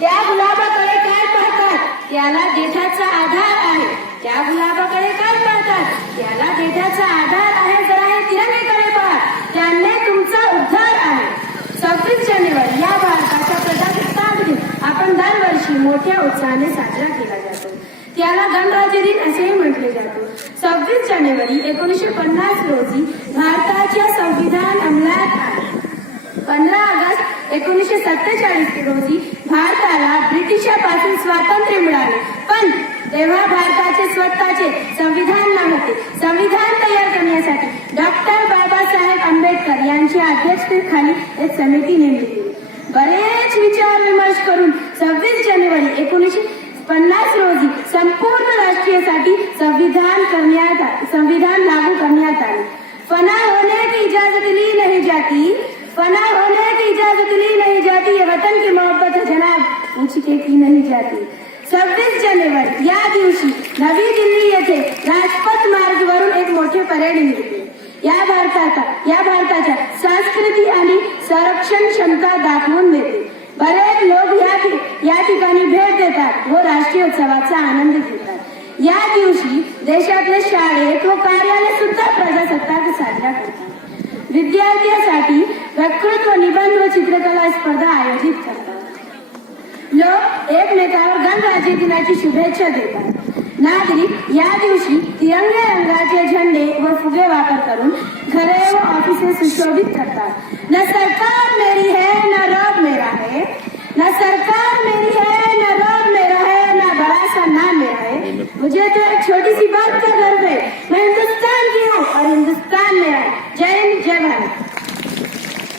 त्या गुलाबाकडे काय पाहतात, त्याला देठाचा आधार आहे. त्या गुलाबाकडे काय पाहतात, त्याला देठाचा आधार आहे. जरा हे तिरंगेकडे पहा, त्याने तुमचा उद्धार आहे. 26 जानेवारी या भारताचा प्रजासत्ताक दिन आपण दरवर्षी मोठ्या उत्साहाने साजरा केला जातो. त्याला गणराज्य दिन असेही म्हटले जाते. 26 जानेवारी 1950 रोजी भारताचे संविधान अंमलात आले. 15 ऑगस्ट 1947 रोजी भारताला ब्रिटिशांपासून स्वातंत्र्य मिळाले. पण तेव्हा भारताचे स्वतःचे संविधान नव्हते. संविधान तयार करण्यासाठी डॉक्टर बाबासाहेब आंबेडकर यांच्या अध्यक्षतेखाली एक समिती नेमली गेली. बरेच विचार विमर्श करून 26 जानेवारी 1950 रोजी संपूर्ण राष्ट्रीयसाठी संविधान लागू करण्यात आले. फना होने की इजाजत ली नहीं जाती, फना होने की इजाजत ली नहीं जाती, ये वतन की मोहब्बत है जनाब ऊंची की नहीं जाती. 26 जानेवारी या दिवशी नवी दिल्ली येथे राजपथ मार्गवरून एक मोठे परेड निघते. या भारताच्या संस्कृती आणि संरक्षण क्षमता दाखवून देते. बरेच लोक या ठिकाणी भेट देतात व राष्ट्रीय उत्सवाचा आनंद घेतात. या दिवशी देशातले शाळेत व कार्यालय सुद्धा प्रजासत्ताक साजरा करतात. विद्यार्थ्यांसाठी वक्तृत्व, निबंध व चित्रकला स्पर्धा आयोजित करतात. लोक एकमेकांवर गणराज्य दिनाची शुभेच्छा देतात. नागरिक या दिवशी तिरंगी रंगाचे झेंडे व फुगे वापर करून घरे व ऑफिसे सुशोभित करतात.